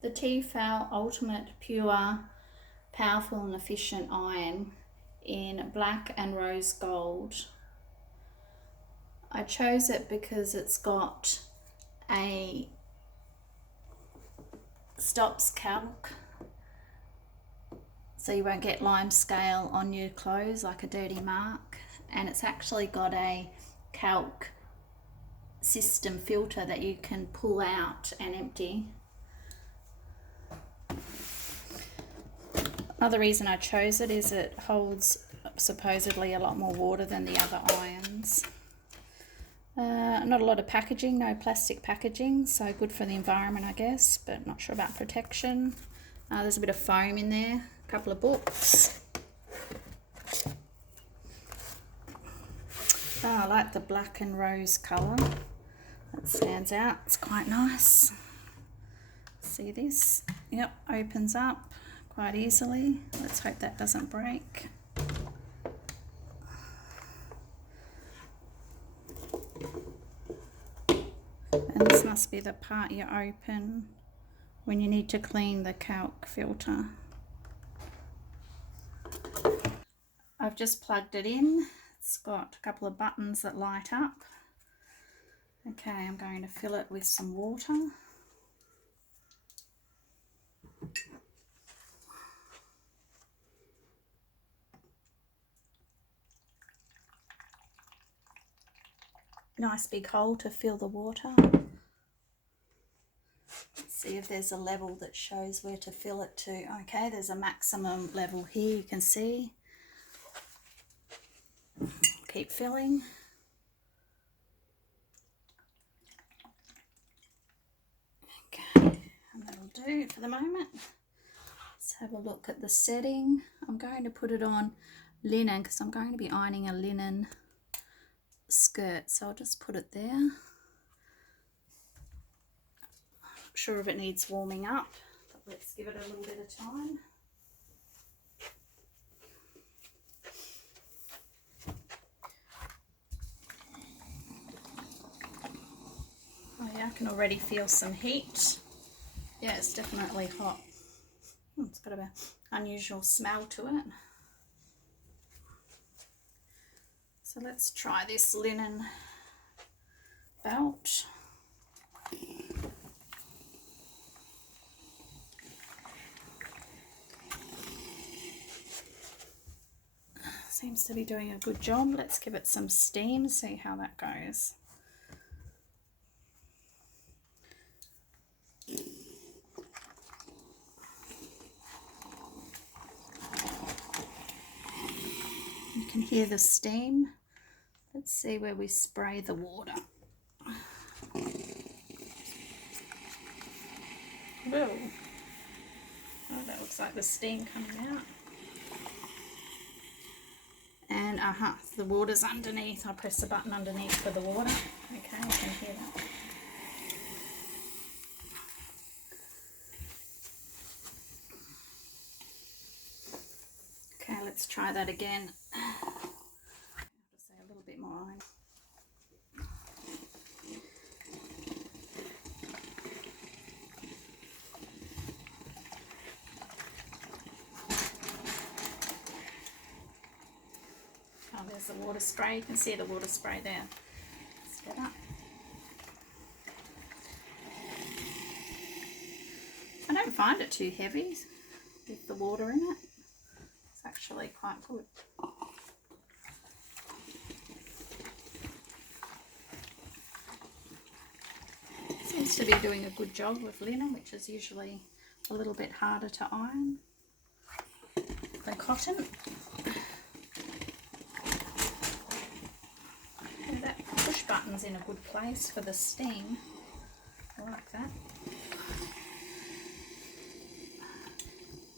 The Tefal Ultimate Pure Powerful and Efficient Iron in black and rose gold. I chose it because it's got a stops calc, so you won't get lime scale on your clothes like a dirty mark, and it's actually got a calc system filter that you can pull out and empty. Another reason I chose it is it holds supposedly a lot more water than the other irons. Not a lot of packaging, no plastic packaging, so good for the environment I guess, but not sure about protection. There's a bit of foam in there, a couple of books. I like the black and rose colour, that stands out, it's quite nice. See this? Yep, opens up quite easily. Let's hope that doesn't break. And this must be the part you open when you need to clean the calc filter. I've just plugged it in. It's got a couple of buttons that light up. Okay, I'm going to fill it with some water. Nice big hole to fill the water. Let's see if there's a level that shows where to fill it to. Okay, there's a maximum level here, you can see. Keep filling. Okay, and that'll do for the moment. Let's have a look at the setting. I'm going to put it on linen because I'm going to be ironing a linen skirt, so I'll just put it there. I'm not sure if it needs warming up, but let's give it a little bit of time. Oh yeah, I can already feel some heat. Yeah, it's definitely hot. It's got an unusual smell to it. So let's try this linen belt. Seems to be doing a good job. Let's give it some steam, see how that goes. You can hear the steam. Let's see where we spray the water. Whoa. Oh, that looks like the steam coming out. And the water's underneath. I'll press the button underneath for the water. Okay, I can hear that. Okay, let's try that again. I'll just say a little bit more iron. Oh, there's the water spray. You can see the water spray there. Let's get up. I don't find it too heavy with the water in it. It's actually quite good. Seems to be doing a good job with linen, which is usually a little bit harder to iron than cotton. And that push button's in a good place for the steam. I like that.